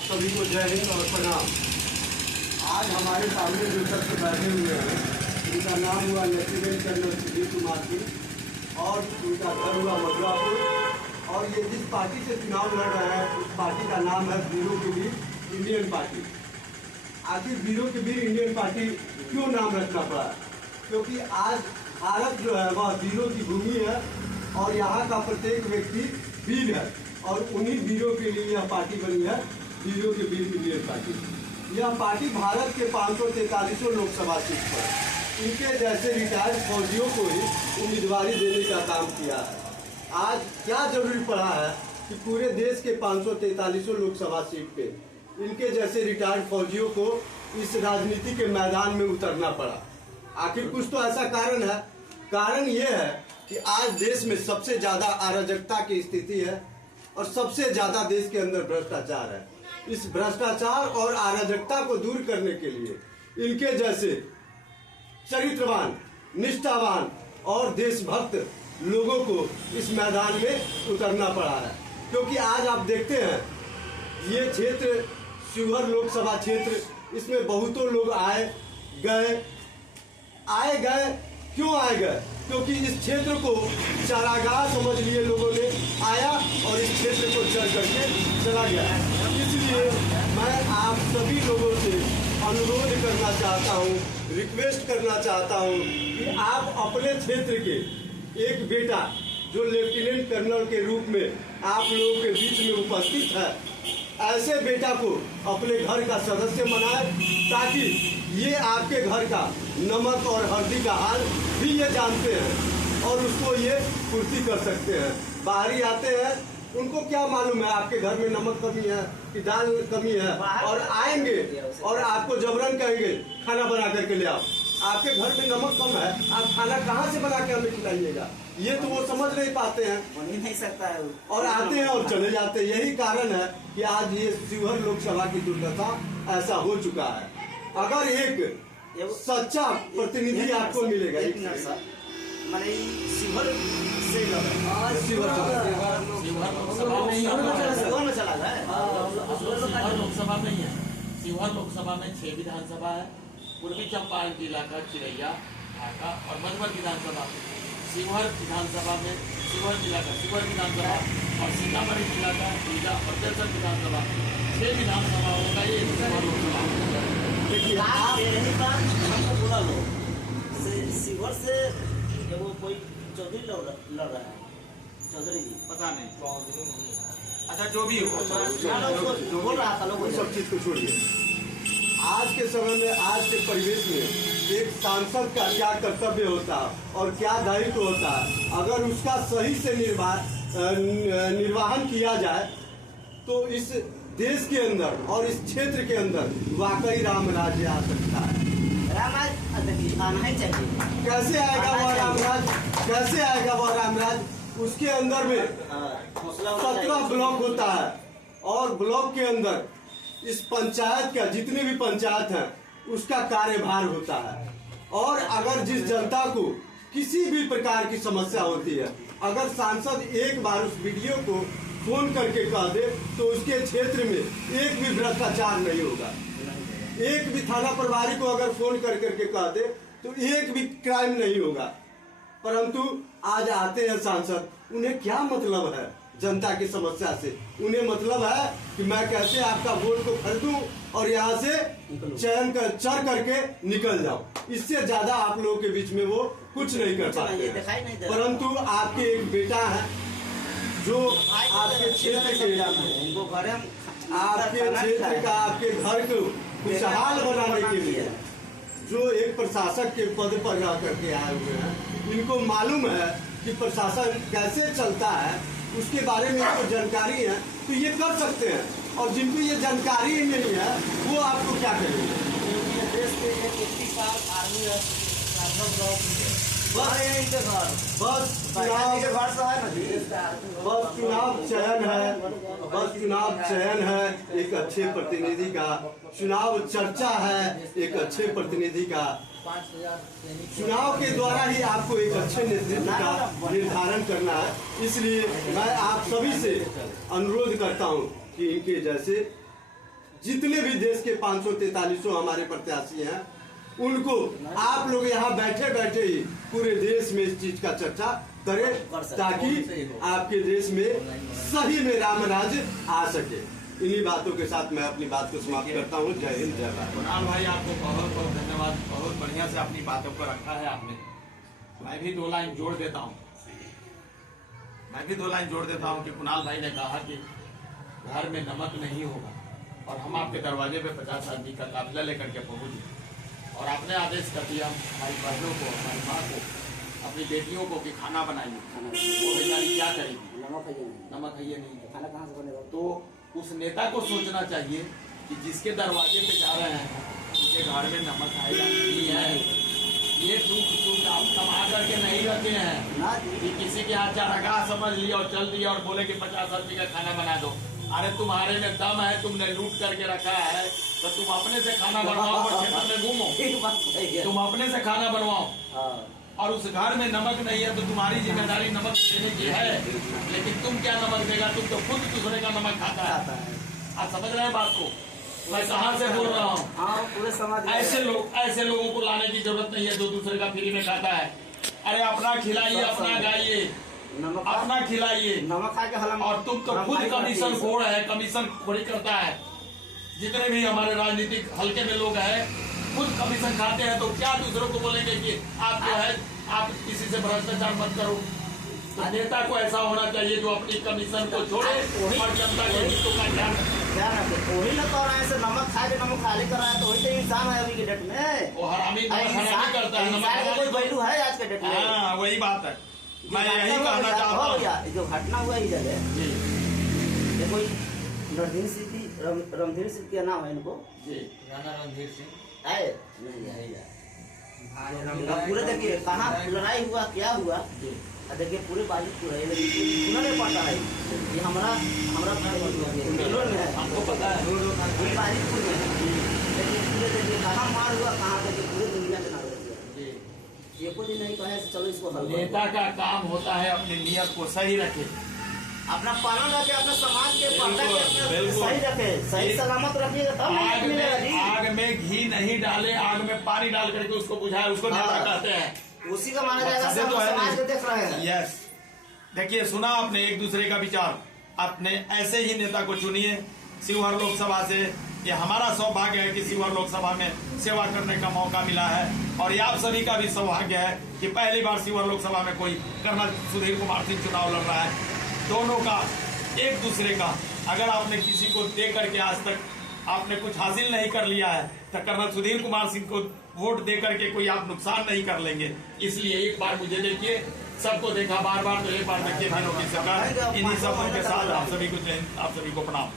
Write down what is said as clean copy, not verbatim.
सभी को जय हिंद और प्रणाम। आज हमारे सामने जो शख्स बैठे हुए हैं, उनका नाम हुआ लेफ्टिनेंट कर्नल सुधीर कुमार सिंह और उनका घर हुआ मधुरापुर। और ये जिस पार्टी से चुनाव लड़ रहे हैं उस पार्टी का नाम है वीरों के वीर इंडियन पार्टी। आखिर वीरों के वीर इंडियन पार्टी क्यों नाम रखना पड़ा? क्योंकि आज भारत जो है वह वीरों की भूमि है और यहाँ का प्रत्येक व्यक्ति वीर है और उन्हीं वीरों के लिए यह पार्टी बनी है वीरों के वीर इंडियन पार्टी। यह पार्टी भारत के 543 लोकसभा सीट पर इनके जैसे रिटायर्ड फौजियों को ही उम्मीदवारी देने का काम किया है। आज क्या जरूरी पड़ा है कि पूरे देश के 543 लोकसभा सीट पे इनके जैसे रिटायर्ड फौजियों को इस राजनीति के मैदान में उतरना पड़ा? आखिर कुछ तो ऐसा कारण है। कारण यह है कि आज देश में सबसे ज्यादा अराजकता की स्थिति है और सबसे ज्यादा देश के अंदर भ्रष्टाचार है। इस भ्रष्टाचार और अराजकता को दूर करने के लिए इनके जैसे चरित्रवान, निष्ठावान और देशभक्त लोगों को इस मैदान में उतरना पड़ा है। क्योंकि आज आप देखते हैं ये क्षेत्र शिवहर लोकसभा क्षेत्र, इसमें बहुतों लोग आए गए। क्यों आए गए? क्योंकि इस क्षेत्र को चारागाह समझ लिए लोगों ने, आया और इस क्षेत्र को चढ़ करके चला गया। इसलिए मैं आप सभी लोगों से अनुरोध करना चाहता हूँ, रिक्वेस्ट करना चाहता हूँ कि आप अपने क्षेत्र के एक बेटा जो लेफ्टिनेंट कर्नल के रूप में आप लोगों के बीच में उपस्थित है, ऐसे बेटा को अपने घर का सदस्य बनाए ताकि ये आपके घर का नमक और हल्दी का हाल भी ये जानते हैं और उसको ये पूर्ति कर सकते हैं। बाहरी आते हैं, उनको क्या मालूम है आपके घर में नमक कमी है कि दाल कमी है, और आएंगे और आपको जबरन कहेंगे खाना बना करके ले आओ। आपके घर में नमक कम है, आप खाना कहाँ से बना के हमें खिलाइएगा? ये तो वो समझ नहीं पाते हैं, नहीं सकता है और आते हैं और चले जाते हैं। यही कारण है कि आज ये शिवहर लोकसभा की दुर्दशा ऐसा हो चुका है। अगर एक सच्चा प्रतिनिधि आपको मिलेगा, मैंने शिवहर से लोकसभा में ही है। शिवहर लोकसभा में 6 विधानसभा है। पूर्वी चंपारण जिला का चिरैया, ढाका और मधुबन विधानसभा। शिवहर विधानसभा में शिवहर जिला का शिवहर विधानसभा और सीतामढ़ी जिला का रीवा और बेलसर विधानसभा, 6 विधानसभाओं का ये शिवहर लोकसभा। बोला लो शिवहर से वो कोई चौधरी लड़ रहा है, चौधरी जी पता नहीं, अच्छा जो भी हो बोल रहा था लोग। सब चीज को छोड़िए। आज के समय में, आज के परिवेश में एक सांसद का क्या कर्तव्य होता है और क्या दायित्व होता है, अगर उसका सही से निर्वाहन किया जाए तो इस देश के अंदर और इस क्षेत्र के अंदर वाकई राम राज्य आ सकता है। रामराज आना ही चाहिए। कैसे आएगा वह रामराज? कैसे आएगा वह रामराज? उसके अंदर में 17 ब्लॉक होता है और ब्लॉक के अंदर इस पंचायत का जितने भी पंचायत हैं उसका कार्यभार होता है। और अगर जिस जनता को किसी भी प्रकार की समस्या होती है, अगर सांसद एक बार उस वीडियो को फोन करके कह दे तो उसके क्षेत्र में एक भी भ्रष्टाचार नहीं होगा। एक भी थाना प्रभारी को अगर फोन कर करके कह दे तो एक भी क्राइम नहीं होगा। परंतु आज आते हैं सांसद, उन्हें क्या मतलब है जनता की समस्या से? उन्हें मतलब है कि मैं कैसे आपका वोट को खरीदूं और यहाँ से चयन कर चढ़ करके निकल जाऊं। इससे ज्यादा आप लोगों के बीच में वो कुछ नहीं कर पाते हैं। परंतु आपके एक बेटा है जो आपके क्षेत्र के आपके घर को खुशहाल बनाने के लिए जो एक प्रशासक के पद पर रह करके आए हुए हैं, इनको मालूम है कि प्रशासन कैसे चलता है, उसके बारे में इनको जानकारी है तो ये कर सकते हैं। और जिनको ये जानकारी ही नहीं है वो आपको क्या करेंगे? देश के 21 साल आर्मी है, बस चुनाव चयन है एक अच्छे प्रतिनिधि का, चुनाव चर्चा है एक अच्छे प्रतिनिधि का। चुनाव के द्वारा ही आपको एक अच्छे नेतृत्व का निर्धारण करना है। इसलिए मैं आप सभी से अनुरोध करता हूं कि इनके जैसे जितने भी देश के 543 हमारे प्रत्याशी हैं उनको आप लोग यहाँ बैठे बैठे ही पूरे देश में इस चीज का चर्चा करें ताकि आपके देश में सही में राम राज्य आ सके। इन्हीं बातों के साथ मैं अपनी बात को समाप्त करता हूँ। जय हिंद, जय भारत। कुणाल भाई आपको बहुत बहुत धन्यवाद, बहुत बढ़िया से अपनी बातों को रखा है आपने। मैं भी 2 लाइन जोड़ देता हूँ कि कुणाल भाई ने कहा कि घर में नमक नहीं होगा और हम आपके दरवाजे पे 50 आदमी का काफिला लेकर के पहुंचे और आपने आदेश कर दिया हमारी बहनों को, हमारी माँ को, अपनी बेटियों को कि खाना बनाइए। वो बेचारी क्या करेगी? नमक है ये नहीं, खाना कहाँ से बनेगा? तो उस नेता को सोचना चाहिए कि जिसके दरवाजे पे जा रहे हैं उनके घर में नमक आएगा नहीं है। ये दुख सुख आप कमा करके नहीं रखे हैं कि किसी के यहाँ चारागाह समझ लिया और चल दिया और बोले कि 50 आदमी का खाना बना दो। अरे तुम्हारे में दम है, तुमने लूट करके रखा है तो तुम अपने से खाना बनवाओ और क्षेत्र में घूमो, तुम अपने से खाना बनवाओ। और उस घर में नमक नहीं है तो तुम्हारी जिम्मेदारी नमक देने की है, लेकिन तुम क्या नमक देगा? तुम तो खुद दूसरे का नमक खाता है। आप समझ रहे हैं बात को? मैं कहाँ से बोल रहा हूँ? पूरे समाज ऐसे लोगों को लाने की जरूरत नहीं है जो दूसरे का फ्री में खाता है। अरे अपना खिलाइए, अपना गाइए, अपना खिलाइए। नमक खा के हलम। और तुम तो खुद कमीशन खोर है, कमीशन खोरी करता है। जितने भी हमारे राजनीतिक हल्के में लोग हैं खुद कमीशन खाते हैं, तो क्या दूसरों को बोलेंगे कि आप जो है आप किसी से भ्रष्टाचार मत करो? तो नेता को ऐसा होना चाहिए जो अपनी कमीशन को छोड़े और जनता के हितों का ध्यान रखे। वही ना कह रहे हैं, नमक खा के नमक खाली कर रहा है, तो वही तो इंसान है अभी के डेट में। वो हरामी नमक करता है, इंसान का कोई वैल्यू है आज के डेट में? हाँ, वही बात है। मैं यही कहना चाहता हूँ। जो घटना हुआ इधर है, ये कोई रणधीर सिंह का नाम है इनको, राणा रणधीर सिंह आए नहीं आए। पूरे देखिए कहाँ लड़ाई हुआ, क्या हुआ, देखिए पूरे बाजितपुर है, सुना नहीं पड़ता है। ये हमारा बेंगलोर में है, हमको पता है, पूरे बाजितपुर में है। लेकिन पूरे देखिए कहाँ मार हुआ, कहाँ देखिए पूरे दुनिया के नाम दिया। ये कोई नहीं कहे चलो इसको हल। नेता का काम होता है अपनी नियत को सही रखे, अपना पालन रखे, अपने समाज के पर्दा के सही रखे, सही सलामत रखिएगा तब मिलेगा जी। आग में घी नहीं डाले, आग में पानी डाल करके उसको बुझाए, उसको नेता कहते हैं। उसी का माना जाएगा। सब समाज को देख रहे हैं। यस, देखिए सुना आपने एक दूसरे का विचार, आपने ऐसे ही नेता को चुनिए। शिवहर लोकसभा से ये हमारा सौभाग्य है कि शिवहर लोकसभा में सेवा करने का मौका मिला है और ये आप सभी का भी सौभाग्य है कि पहली बार शिवहर लोकसभा में कोई कर्नल सुधीर कुमार सिंह चुनाव लड़ रहा है। दोनों का एक दूसरे का, अगर आपने किसी को दे करके आज तक आपने कुछ हासिल नहीं कर लिया है तो कर्नल सुधीर कुमार सिंह को वोट दे करके कोई आप नुकसान नहीं कर लेंगे। इसलिए एक बार मुझे देखिए, सबको देखा बार बार, तो एक बार देखिए। इन्हीं सब के साथ आप सभी को प्रणाम।